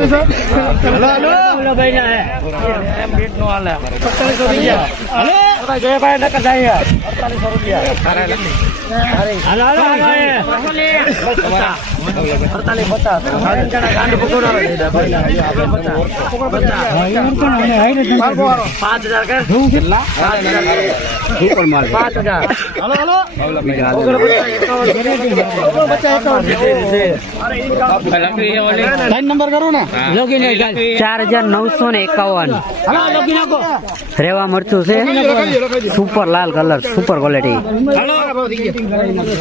Hello hello ભાઈ ના હે એમ બેટ નો હાલે. હલો પાંચ હજાર કેટલા પાંચ હજાર ચાર હજાર નવસો ને એકાવન. રેવા મરચું છે. સુપર લાલ કલર સુપર ક્વોલિટી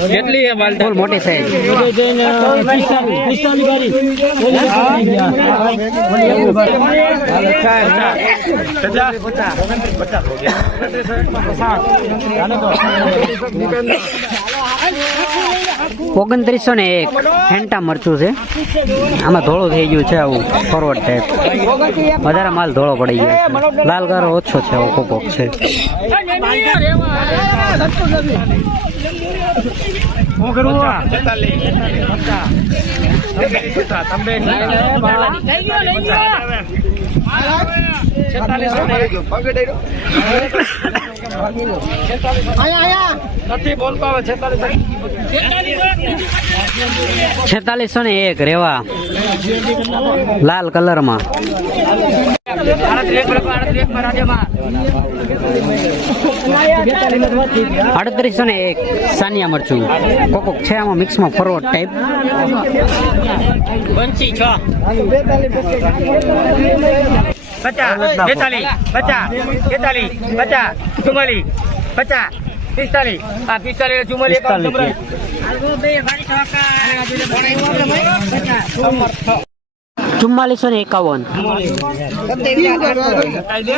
કેટલી છે બાલ ફૂલ મોટી સાઈઝ ઓગણત્રીસો ને એક ફેન્ટા મરચું છે. આમાં ધોળો થઈ ગયું છે આવું ફોરવર્ડ ટાઈપ વધારે માલ ધોળો પડી ગયો લાલ ગારો ઓછો છે, આવો કોકોક છે. કરું નથી બોલતો હવે છેતાલીસ ને એક રેવા. લાલ કલરમાં. અડત્રીસો ને એક સાનિયા મરચું. કોકો છે આમાં મિક્સમાં ફોરવર્ડ ટાઈપ પચાસ બેતાલીસ પચાસ પચાસ ચુમ્માલીસ પચાસ. પિસ્તાલીસ. આ પિસ્તાલીસ ચુમ્માલીસ ચુમ્માલીસો ને એકાવન.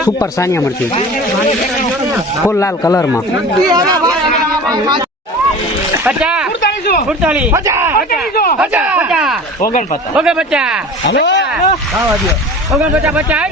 સુપર સાનિયા મળતી ફૂલ લાલ કલરમાં. પચાસ. સુડતાલીસ. ઓગણ પચાસ ઓગણ પચાસ ઓગણ પચાસ. પચાસ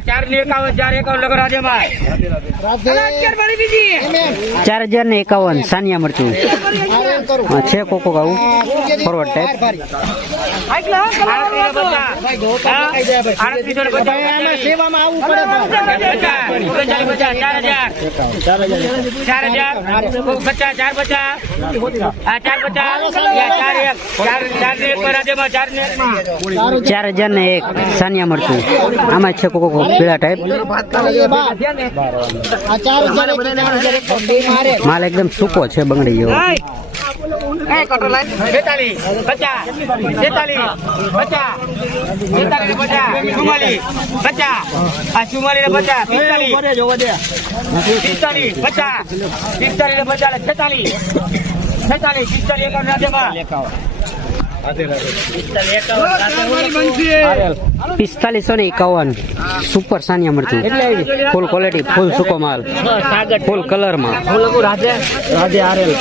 ચાર ને એકાવન ચાર એકાવન લગો ચાર હજાર ને એકાવન સાનિયા મરચું. છે કોકો આવું ફોરવર્ડ ટાઈપ ચાર હજાર ને એક સાનિયા મળતું આમાં છે કોકો પીળા ટાઈપ માલ એકદમ સૂકો છે બંગડી જેવો. બેતાલીસ પચાસ તેતાલીસ પચાસ તેતાલીસ પચાસ ચુમ્માલીસ પચાસ. આ ચુમ્માલીસ પચાસ પિસ્તાલીસ. પિસ્તાલીસ પચાસ. પિસ્તાલીસ પચાસ છેતાલીસ. છેતાલીસ પિસ્તાલીસ એકાવન રાજ્યમાં પિસ્તાલીસો ને એકાવન. સુપર સાનિયા મરચું. ફૂલ ક્વોલિટી ફૂલ સુકો માલ. ફૂલ કલરમાં રાજે રાજે આરેલ